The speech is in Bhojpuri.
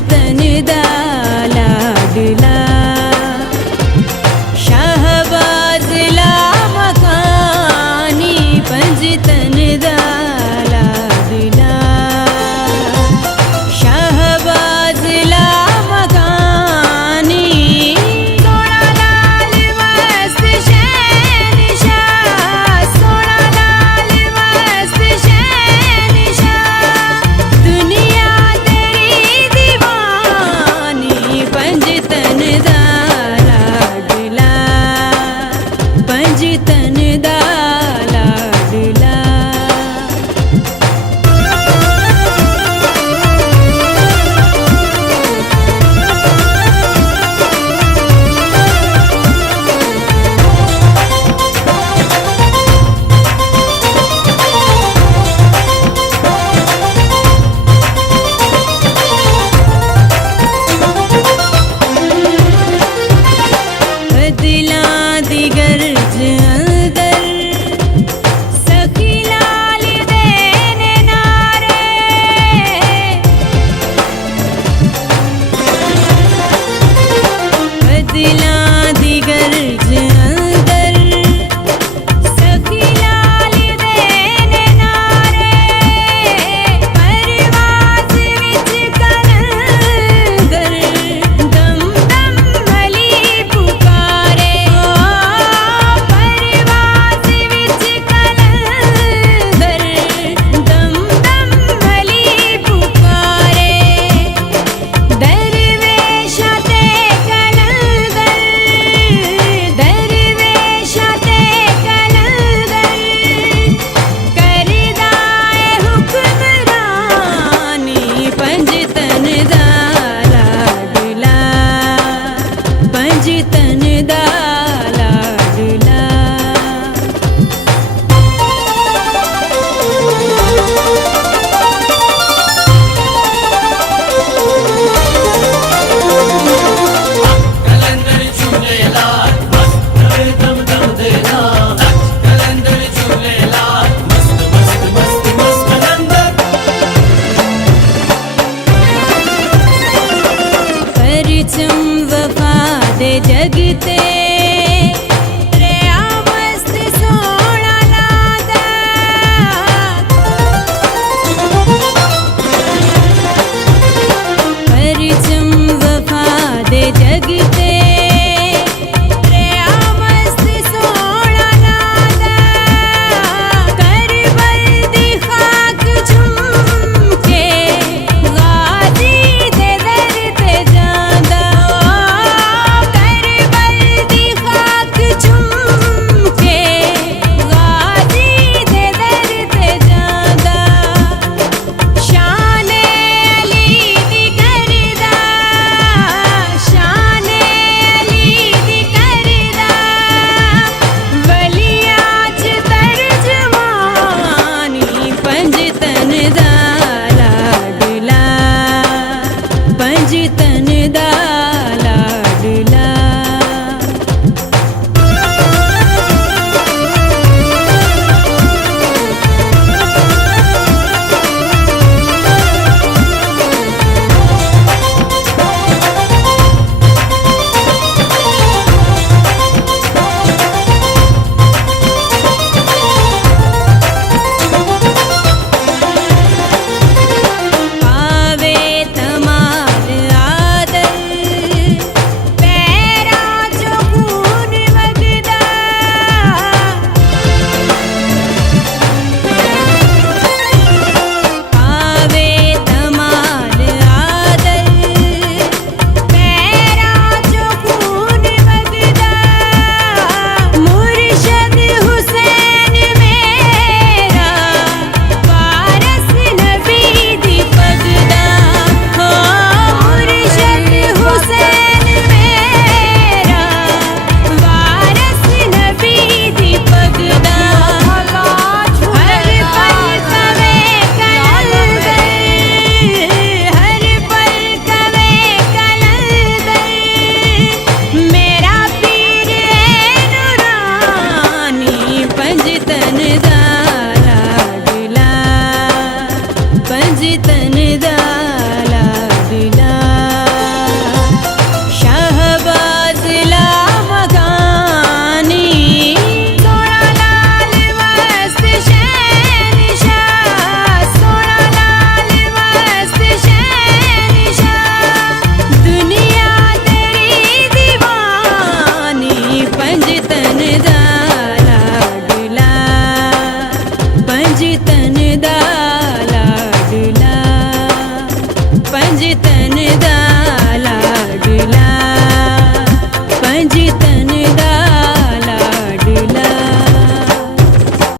पंजतन दा लाडला शाहबाजला मकानी पंजतन दा लाडला शाहबाजला मकानी सोना लाल मस्त शहनशाह सोना लाल मस्त शहनशाह दुनिया तेरी दीवानी पंजतन दा लाडला पंजतन दा लाडला दिलां दी गर्ज अंदर सखी लाल देने नारे दिलां दी गर्ज अंदर सखी लाल देने नारे परवाज़ विच कलंदर दम दम अली पुकारे परवाज़ विच कलंदर दम दम अली पुकारे दरवेशा ते कलंदर दरवेशा ते कलंदर करदा ए हुक्मरानी पंजतन दा लाडला पंजतन दा लाडला कलंदर झूले लाल मस्त दम दम देना कलंदर झूले लाल मस्त मस्त मस्त मस्त कलंदर परचम वफा दे जगते त्रेआ मस्त सोना लादा परचम वफा दे जगते त्रेआ मस्त सोना लादा करबल दी खाक झुम के गाजी दे दर ते जांदा करबल दी खाक झुम के गाजी दे दर ते जांदा शान अली दी करदा शान अली दी करदा वलिया च तर्जमानी पंजतन दा लाडला पंजतन दा लाडला पावे तमाल आदर पैरा जो खून वगदा पावे तमाल आदर पैरा जो खून वगदा मुर्शद हुसैन मेरा वारस नबी दी पगदा हो मुर्शद हुसैन मेरा वारस नबी दी पगदा हर पल कवे कलंदर हर पल कवे कलंदर मेरा पीर है नूरानी पंजतन दा लाडला पंजतन दा लाडला पंज तन दा